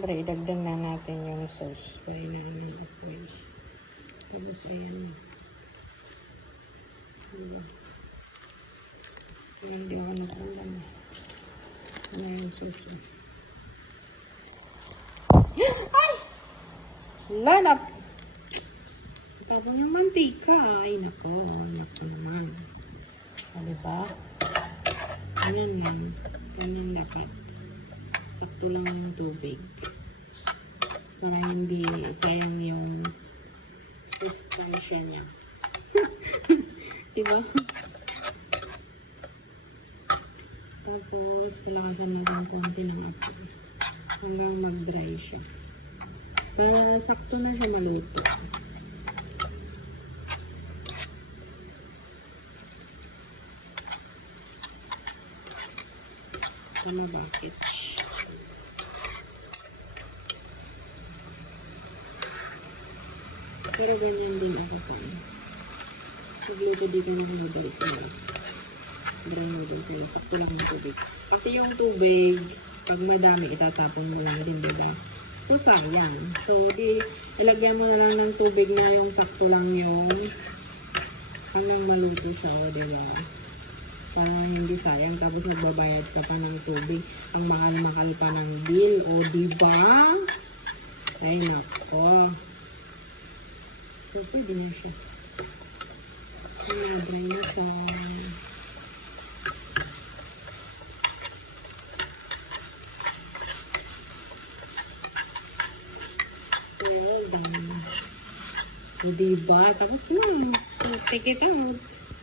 Siyempre, idagdag na natin yung sauce. Kaya na naman ako. Tapos, ayan. Hindi ako nakulang. Ayan yung sauce. Ay! Lalap! Tapos yung mantika. Ay, nako. Nako naman. Diba? Ayan yan. Ganyan dapat. Sakto lang yung tubig. Para hindi sayang yung sustansya niya. Diba? Tapos, palakasan natin konti ng apoy. Hanggang mag-dry siya. Para sakto na siya maluto. Tama bakit? Pero ganyan din ako po. Nagluto din ka ng noodles sila. Dry noodles sila. Sakto lang ng tubig. Kasi yung tubig, pag madami, itatapon mo lang din, diba? So, sayang. So, ilagyan mo na lang ng tubig na yung sakto lang yung hanggang maluto siya, o diba? Para hindi sayang. Tapos nagbabayad ka pa ng tubig. Ang mahal-mahal pa ng bill, o diba? Ay, nako. So, pwede na siya. Dry na siya. Well done. O, diba? Tapos na. Take it out.